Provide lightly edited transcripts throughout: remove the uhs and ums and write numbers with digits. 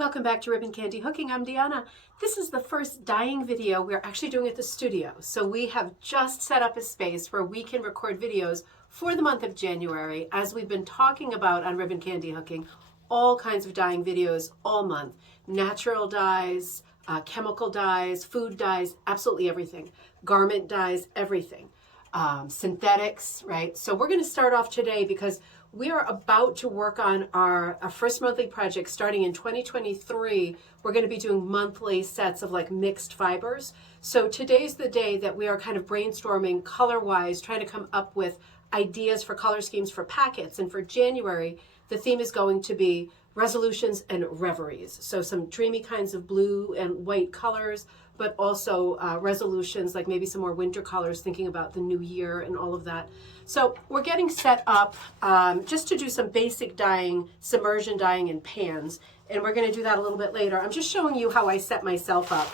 Welcome back to Ribbon Candy Hooking. I'm Deanna. This is the first dyeing video we're actually doing at the studio. So we have just set up a space where we can record videos for the month of January, as we've been talking about on Ribbon Candy Hooking, all kinds of dyeing videos all month. Natural dyes, chemical dyes, food dyes, absolutely everything. Garment dyes, everything. Synthetics, right? So we're going to start off today because we are about to work on our first monthly project starting in 2023. We're going to be doing monthly sets of like mixed fibers. So today's the day that we are kind of brainstorming color-wise, trying to come up with ideas for color schemes for packets. And for January, the theme is going to be resolutions and reveries. So some dreamy kinds of blue and white colors, but also resolutions, like maybe some more winter colors, thinking about the new year and all of that. So we're getting set up just to do some basic dyeing, submersion dyeing in pans, and we're gonna do that a little bit later. I'm just showing you how I set myself up.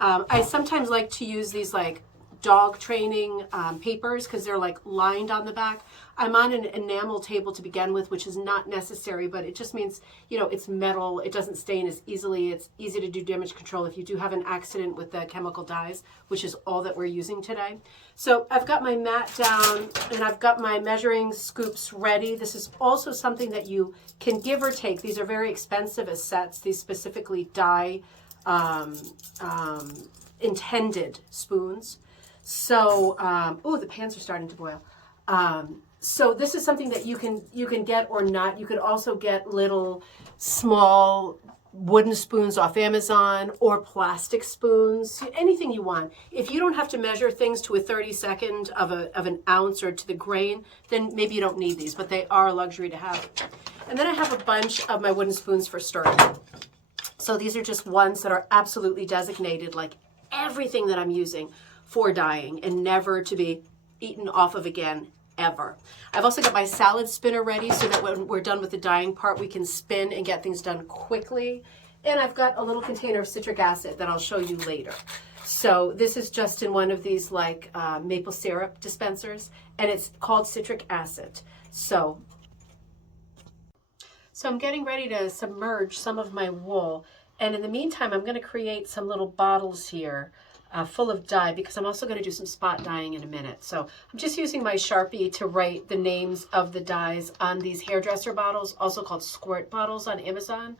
I sometimes like to use these like dog training papers because they're like lined on the back. I'm on an enamel table to begin with, which is not necessary, but it just means, you know, it's metal, it doesn't stain as easily, it's easy to do damage control if you do have an accident with the chemical dyes, which is all that we're using today. So I've got my mat down and I've got my measuring scoops ready. This is also something that you can give or take. These are very expensive as sets. These specifically dye intended spoons. So, oh, the pans are starting to boil. So this is something that you can get or not. You could also get little small wooden spoons off Amazon or plastic spoons, anything you want. If you don't have to measure things to a 32nd of an ounce or to the grain, then maybe you don't need these, but they are a luxury to have. And then I have a bunch of my wooden spoons for stirring. So these are just ones that are absolutely designated, like everything that I'm using for dyeing and never to be eaten off of again, ever. I've also got my salad spinner ready so that when we're done with the dyeing part, we can spin and get things done quickly. And I've got a little container of citric acid that I'll show you later. So this is just in one of these like maple syrup dispensers, and it's called citric acid. So I'm getting ready to submerge some of my wool. And in the meantime, I'm going to create some little bottles here full of dye, because I'm also going to do some spot dyeing in a minute. So I'm just using my Sharpie to write the names of the dyes on these hairdresser bottles, also called squirt bottles on Amazon.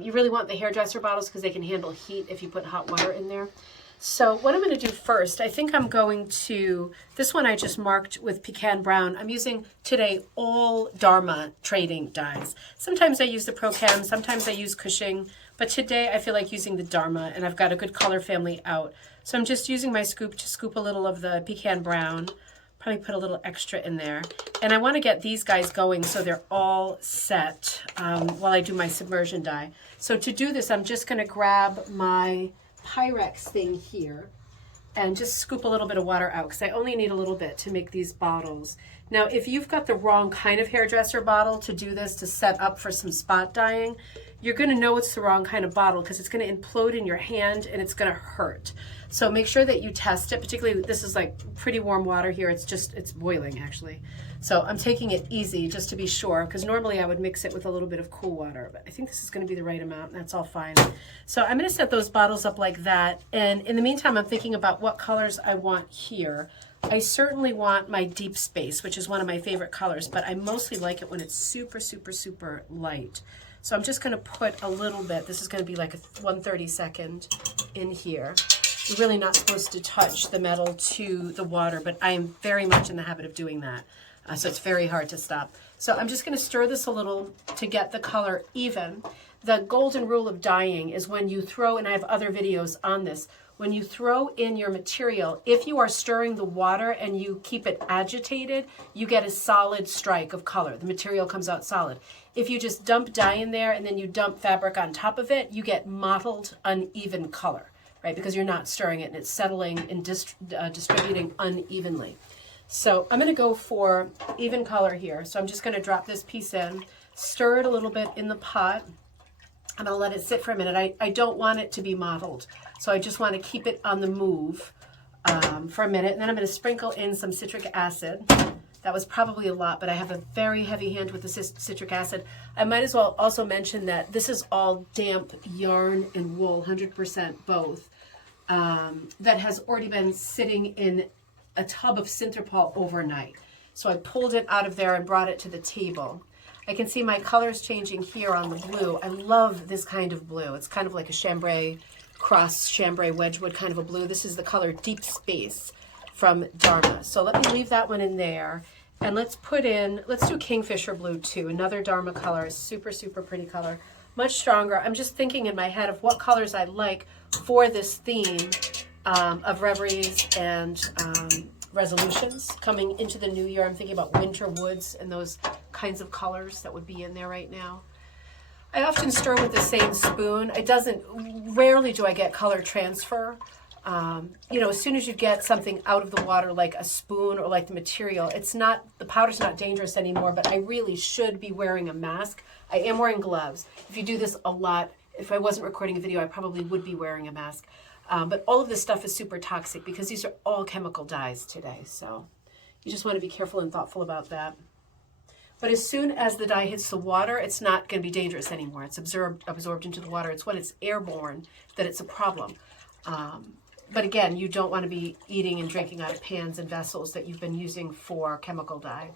You really want the hairdresser bottles because they can handle heat if you put hot water in there. So what I'm going to do first, I think I'm going to, this one I just marked with pecan brown. I'm using today all Dharma trading dyes. Sometimes I use the Procam, sometimes I use Cushing, but today I feel like using the Dharma, and I've got a good color family out. So I'm just using my scoop to scoop a little of the pecan brown, probably put a little extra in there. And I want to get these guys going so they're all set while I do my submersion dye. So to do this, I'm just going to grab my Pyrex thing here and just scoop a little bit of water out, because I only need a little bit to make these bottles. Now, if you've got the wrong kind of hairdresser bottle to do this, to set up for some spot dyeing, you're going to know it's the wrong kind of bottle because it's going to implode in your hand and it's going to hurt. So make sure that you test it. Particularly, this is like pretty warm water here. It's boiling actually. So I'm taking it easy just to be sure, because normally I would mix it with a little bit of cool water, but I think this is going to be the right amount, and that's all fine. So I'm going to set those bottles up like that. And in the meantime, I'm thinking about what colors I want here. I certainly want my deep space, which is one of my favorite colors, but I mostly like it when it's super, super, super light. So I'm just going to put a little bit, this is going to be like a 1/32 in here. You're really not supposed to touch the metal to the water, but I am very much in the habit of doing that. So it's very hard to stop. So I'm just going to stir this a little to get the color even. The golden rule of dyeing is when you throw, and I have other videos on this, when you throw in your material, if you are stirring the water and you keep it agitated, you get a solid strike of color. The material comes out solid. If you just dump dye in there and then you dump fabric on top of it, you get mottled, uneven color, right? Because you're not stirring it and it's settling and distributing unevenly. So I'm going to go for even color here. So I'm just going to drop this piece in, stir it a little bit in the pot, and I'll let it sit for a minute. I don't want it to be mottled, so I just want to keep it on the move for a minute. And then I'm going to sprinkle in some citric acid That was probably a lot, but I have a very heavy hand with the citric acid. I might as well also mention that this is all damp yarn and wool, 100% both, that has already been sitting in a tub of Synthropol overnight. So I pulled it out of there and brought it to the table. I can see my colors changing here on the blue. I love this kind of blue. It's kind of like a chambray, cross chambray wedgwood kind of a blue. This is the color Deep Space from Dharma. So let me leave that one in there. And let's do Kingfisher Blue too. Another Dharma color, super, super pretty color. Much stronger. I'm just thinking in my head of what colors I like for this theme of reveries and resolutions coming into the new year. I'm thinking about winter woods and those kinds of colors that would be in there right now. I often stir with the same spoon. Rarely do I get color transfer. As soon as you get something out of the water, like a spoon or like the material, the powder's not dangerous anymore, but I really should be wearing a mask. I am wearing gloves. If you do this a lot, if I wasn't recording a video, I probably would be wearing a mask. But all of this stuff is super toxic because these are all chemical dyes today. So you just want to be careful and thoughtful about that. But as soon as the dye hits the water, it's not going to be dangerous anymore. It's absorbed into the water. It's when it's airborne that it's a problem. But again, you don't want to be eating and drinking out of pans and vessels that you've been using for chemical dye.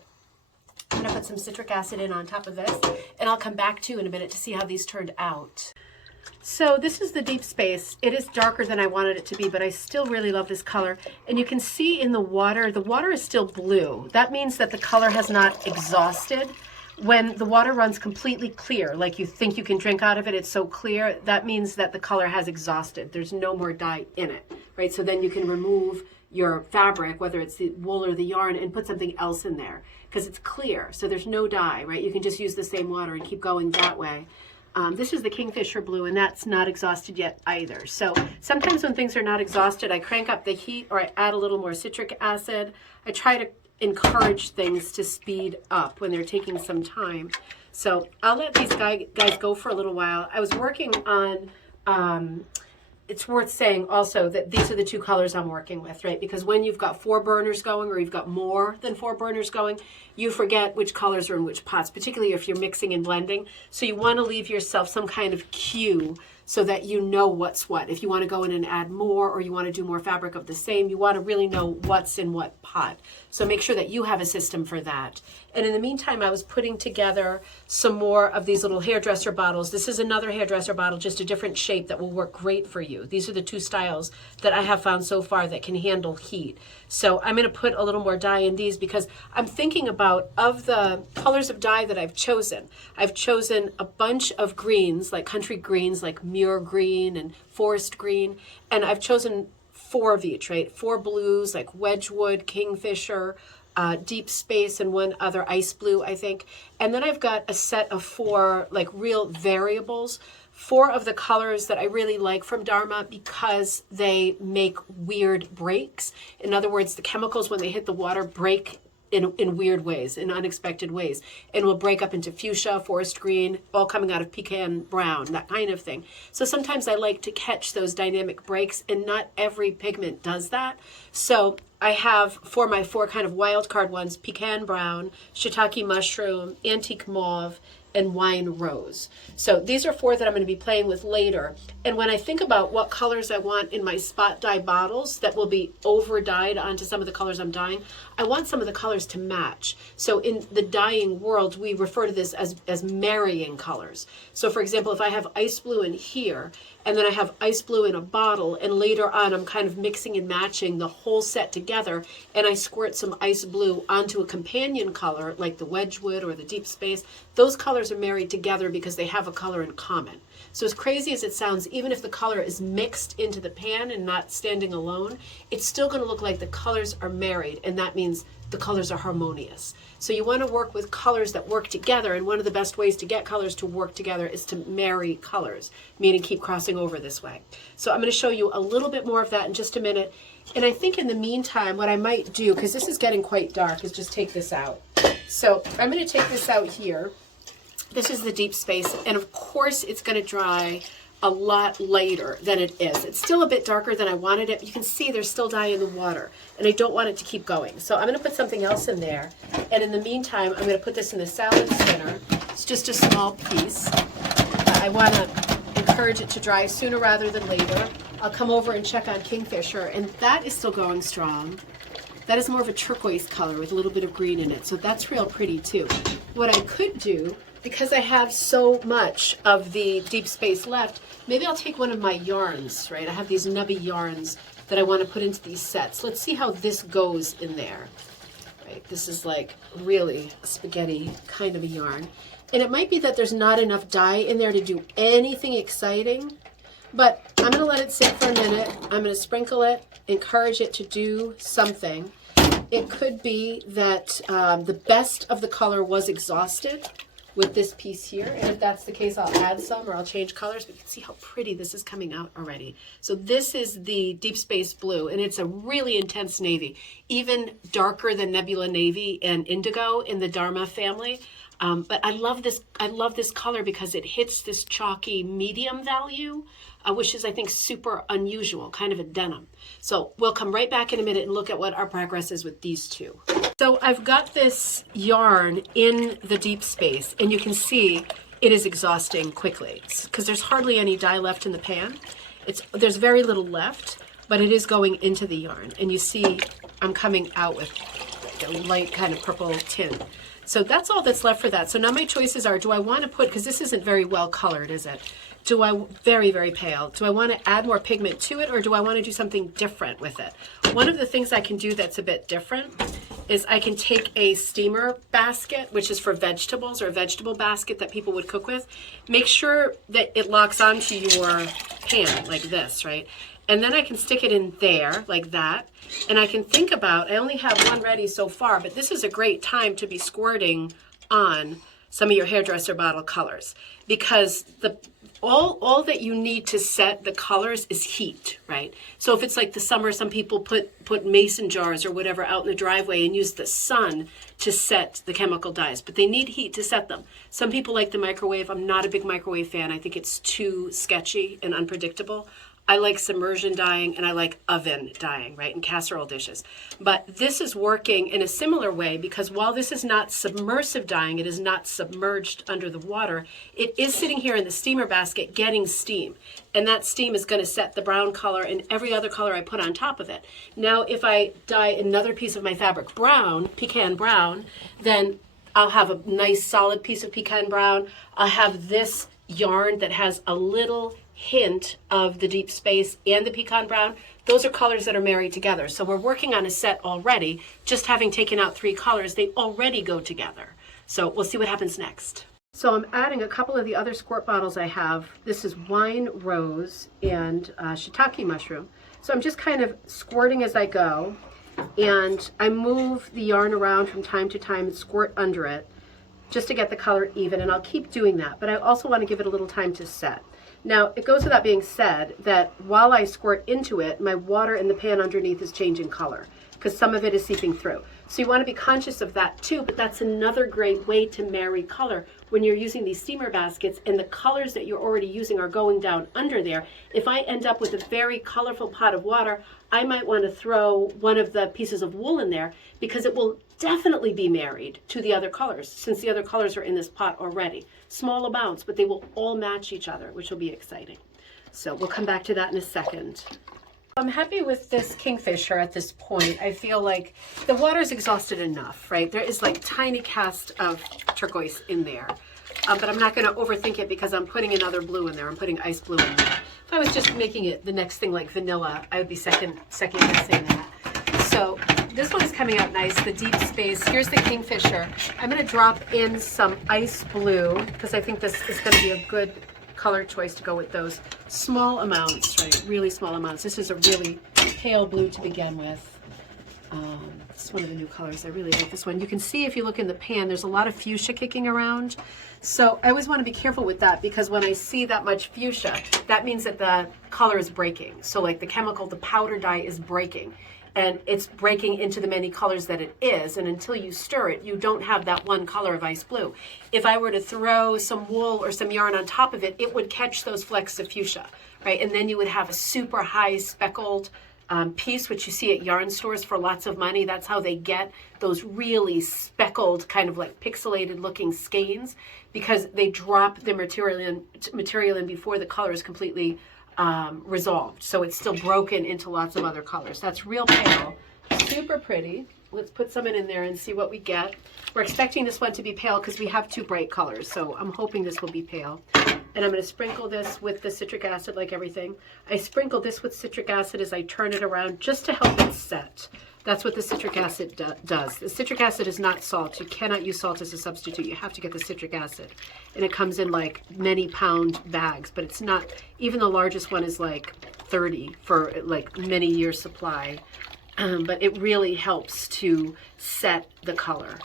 I'm going to put some citric acid in on top of this, and I'll come back to you in a minute to see how these turned out. So this is the Deep Space. It is darker than I wanted it to be, but I still really love this color. And you can see in the water is still blue. That means that the color has not exhausted. When the water runs completely clear, like you think you can drink out of it, it's so clear, that means that the color has exhausted. There's no more dye in it, right? So then you can remove your fabric, whether it's the wool or the yarn, and put something else in there because it's clear. So there's no dye, right? You can just use the same water and keep going that way. This is the Kingfisher Blue, and that's not exhausted yet either. So sometimes when things are not exhausted, I crank up the heat or I add a little more citric acid. I try to encourage things to speed up when they're taking some time. So I'll let these guys go for a little while. I was working on, it's worth saying also that these are the two colors I'm working with, right? Because when you've got 4 burners going or you've got more than 4 burners going, you forget which colors are in which pots, particularly if you're mixing and blending. So you want to leave yourself some kind of cue so that you know what's what. If you want to go in and add more or you want to do more fabric of the same, you want to really know what's in what pot. So make sure that you have a system for that. And in the meantime, I was putting together some more of these little hairdresser bottles. This is another hairdresser bottle, just a different shape that will work great for you. These are the 2 styles that I have found so far that can handle heat. So I'm going to put a little more dye in these because I'm thinking about, of the colors of dye that I've chosen a bunch of greens, like country greens, like muir green and forest green. And I've chosen 4 of each, right? 4 blues, like Wedgwood, Kingfisher, Deep Space, and one other ice blue, I think. And then I've got a set of 4 like real variables, 4 of the colors that I really like from Dharma because they make weird breaks. In other words, the chemicals, when they hit the water, break in weird ways, in unexpected ways, and will break up into fuchsia, forest green, all coming out of pecan brown, that kind of thing. So sometimes I like to catch those dynamic breaks, and not every pigment does that. So I have, for my 4 kind of wild card ones, pecan brown, shiitake mushroom, antique mauve, and wine rose. So these are 4 that I'm going to be playing with later. And when I think about what colors I want in my spot dye bottles that will be over dyed onto some of the colors I'm dyeing, I want some of the colors to match. So in the dyeing world, we refer to this as marrying colors. So for example, if I have ice blue in here, and then I have ice blue in a bottle, and later on I'm kind of mixing and matching the whole set together, and I squirt some ice blue onto a companion color like the Wedgwood or the Deep Space, those colors are married together because they have a color in common. So as crazy as it sounds, even if the color is mixed into the pan and not standing alone, it's still going to look like the colors are married, and that means the colors are harmonious. So you want to work with colors that work together, and one of the best ways to get colors to work together is to marry colors, meaning keep crossing over this way. So I'm going to show you a little bit more of that in just a minute. And I think in the meantime, what I might do, because this is getting quite dark, is just take this out. So I'm going to take this out here. This is the Deep Space, and of course it's going to dry a lot lighter than it is. It's still a bit darker than I wanted it. You can see there's still dye in the water, and I don't want it to keep going. So I'm going to put something else in there. And in the meantime, I'm going to put this in the salad spinner. It's just a small piece. I want to encourage it to dry sooner rather than later. I'll come over and check on Kingfisher, and that is still going strong. That is more of a turquoise color with a little bit of green in it, so that's real pretty too. What I could do, because I have so much of the deep space left, maybe I'll take one of my yarns, right? I have these nubby yarns that I want to put into these sets. Let's see how this goes in there. Right? This is like really a spaghetti kind of a yarn. And it might be that there's not enough dye in there to do anything exciting, but I'm going to let it sit for a minute. I'm going to sprinkle it, encourage it to do something. It could be that the best of the color was exhausted with this piece here. And if that's the case, I'll add some or I'll change colors. But you can see how pretty this is coming out already. So this is the Deep Space Blue, and it's a really intense navy, even darker than Nebula Navy and Indigo in the Dharma family. But I love this color because it hits this chalky medium value, which is, I think, super unusual, kind of a denim. So we'll come right back in a minute and look at what our progress is with these two. So I've got this yarn in the deep space, and you can see it is exhausting quickly because there's hardly any dye left in the pan. There's very little left, but it is going into the yarn. And you see I'm coming out with a light kind of purple tint. So that's all that's left for that. So now my choices are, do I want to put, because this isn't very well colored, is it? Very, very pale. Do I want to add more pigment to it, or do I want to do something different with it? One of the things I can do that's a bit different is I can take a steamer basket, which is for vegetables, or a vegetable basket that people would cook with. Make sure that it locks onto your pan like this, right? And then I can stick it in there like that. And I can think about, I only have one ready so far, but this is a great time to be squirting on some of your hairdresser bottle colors, because all that you need to set the colors is heat, right? So if it's like the summer, some people put mason jars or whatever out in the driveway and use the sun to set the chemical dyes, but they need heat to set them. Some people like the microwave. I'm not a big microwave fan. I think it's too sketchy and unpredictable. I like submersion dyeing, and I like oven dyeing, right, in casserole dishes. But this is working in a similar way, because while this is not submersive dyeing, it is not submerged under the water, it is sitting here in the steamer basket getting steam. And that steam is going to set the brown color and every other color I put on top of it. Now, if I dye another piece of my fabric brown, pecan brown, then I'll have a nice solid piece of pecan brown. I'll have this yarn that has a little hint of the deep space and the pecan brown. Those are colors that are married together. So we're working on a set already. Just having taken out 3 colors, they already go together. So we'll see what happens next. So I'm adding a couple of the other squirt bottles I have. This is wine rose and shiitake mushroom. So I'm just kind of squirting as I go, and I move the yarn around from time to time and squirt under it just to get the color even, and I'll keep doing that. But I also want to give it a little time to set. Now, it goes without being said that while I squirt into it, my water in the pan underneath is changing color because some of it is seeping through. So you want to be conscious of that too, but that's another great way to marry color when you're using these steamer baskets and the colors that you're already using are going down under there. If I end up with a very colorful pot of water, I might want to throw one of the pieces of wool in there because it will definitely be married to the other colors, since the other colors are in this pot already. Small amounts, but they will all match each other, which will be exciting. So we'll come back to that in a second. I'm happy with this Kingfisher at this point. I feel like the water's exhausted enough, right? There is like tiny cast of turquoise in there, but I'm not going to overthink it because I'm putting another blue in there. I'm putting ice blue in there. If I was just making it the next thing like vanilla, I would be second guessing that. So this one is coming out nice, the deep space. Here's the Kingfisher. I'm going to drop in some ice blue because I think this is going to be a good color choice to go with those small amounts, right? Really small amounts. This is a really pale blue to begin with. It's one of the new colors. I really like this one. You can see if you look in the pan, there's a lot of fuchsia kicking around. So I always want to be careful with that because when I see that much fuchsia, that means that the color is breaking. So like the chemical, the powder dye is breaking. and it's breaking into the many colors that it is. And until you stir it, you don't have that one color of ice blue. If I were to throw some wool or some yarn on top of it, it would catch those flecks of fuchsia, right? And then you would have a super high speckled piece, which you see at yarn stores for lots of money. That's how they get those really speckled, kind of like pixelated looking skeins, because they drop the material in before the color is completely resolved. So it's still broken into lots of other colors. That's real pale, super pretty. Let's put some in there and see what we get. We're expecting this one to be pale because we have two bright colors. So I'm hoping this will be pale. And I'm going to sprinkle this with the citric acid like everything. I sprinkle this with citric acid as I turn it around just to help it set. That's what the citric acid does. The citric acid is not salt. You cannot use salt as a substitute. You have to get the citric acid. And it comes in like many pound bags, but it's not, even the largest one is like 30 for like many years supply. But it really helps to set the color.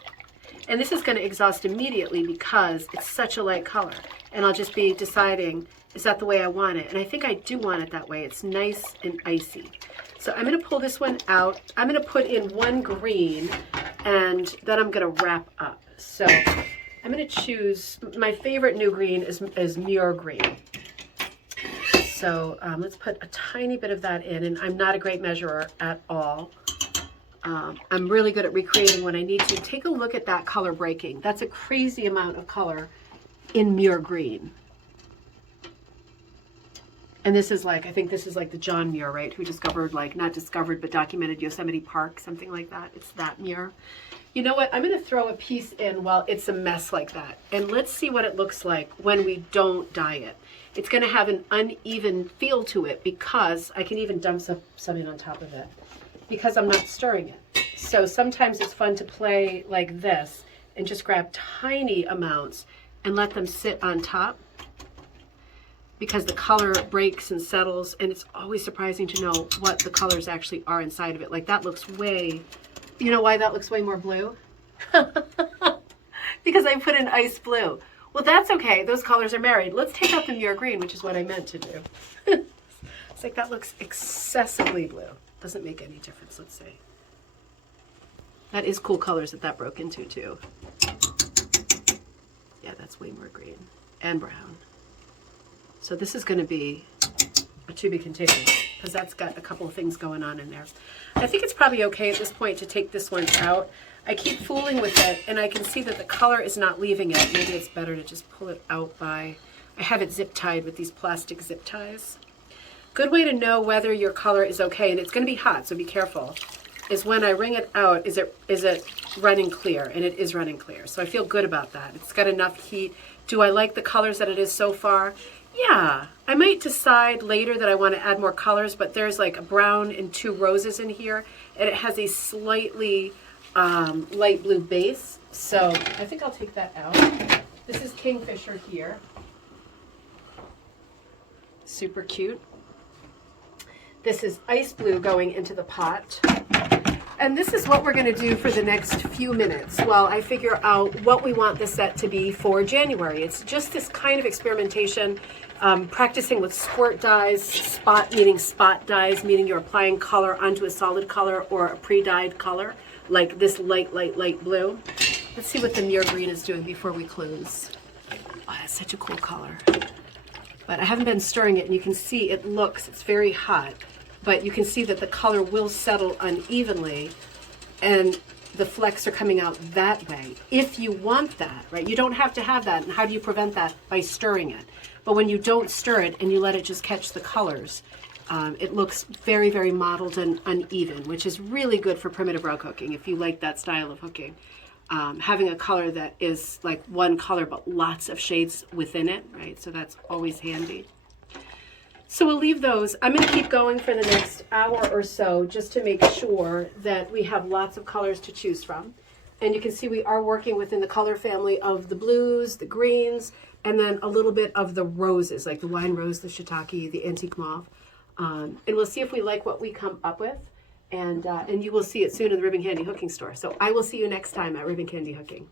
And this is going to exhaust immediately because it's such a light color. And I'll just be deciding, is that the way I want it? And I think I do want it that way. It's nice and icy. So I'm going to pull this one out. I'm going to put in one green, and then I'm going to wrap up. So I'm going to choose, my favorite new green is Muir green. So let's put a tiny bit of that in, and I'm not a great measurer at all. I'm really good at recreating when I need to. Take a look at that color breaking. That's a crazy amount of color in Muir green. And this is like, I think this is like the John Muir, right? Who discovered, like, not discovered, but documented Yosemite Park, something like that. It's that Muir. You know what? I'm going to throw a piece in while it's a mess like that. And let's see what it looks like when we don't dye it. It's going to have an uneven feel to it because I can even dump something on top of it because I'm not stirring it. So sometimes it's fun to play like this and just grab tiny amounts and let them sit on top, because the color breaks and settles, and it's always surprising to know what the colors actually are inside of it. Like that looks way, you know why that looks way more blue? Because I put in ice blue. Well, that's okay. Those colors are married. Let's take out the Muir green, which is what I meant to do. It's like that looks excessively blue. Doesn't make any difference, let's see. That is cool colors that broke into too. Yeah, that's way more green and brown. So this is going to be a to be continued because that's got a couple of things going on in there. I think it's probably okay at this point to take this one out. I keep fooling with it and I can see that the color is not leaving it. Maybe it's better to just pull it out by, I have it zip tied with these plastic zip ties. Good way to know whether your color is okay, and it's going to be hot, so be careful, is when I wring it out, is it running clear? And it is running clear. So I feel good about that. It's got enough heat. Do I like the colors that it is so far? Yeah, I might decide later that I want to add more colors, but there's like a brown and two roses in here, and it has a slightly light blue base. So I think I'll take that out. This is Kingfisher here. Super cute. This is ice blue going into the pot. And this is what we're going to do for the next few minutes while I figure out what we want the set to be for January. It's just this kind of experimentation, practicing with squirt dyes, spot dyes, meaning you're applying color onto a solid color or a pre-dyed color, like this light blue. Let's see what the Muir green is doing before we close. Oh, that's such a cool color. But I haven't been stirring it, and you can see it's very hot, but you can see that the color will settle unevenly, and the flecks are coming out that way. If you want that, right? You don't have to have that, and how do you prevent that? By stirring it. But when you don't stir it and you let it just catch the colors, it looks very, very mottled and uneven, which is really good for primitive rug hooking if you like that style of hooking. Having a color that is like one color but lots of shades within it, right? So that's always handy. So we'll leave those. I'm going to keep going for the next hour or so just to make sure that we have lots of colors to choose from. And you can see we are working within the color family of the blues, the greens, and then a little bit of the roses, like the wine rose, the shiitake, the antique mauve. And we'll see if we like what we come up with. And you will see it soon in the Ribbon Candy Hooking store. So I will see you next time at Ribbon Candy Hooking.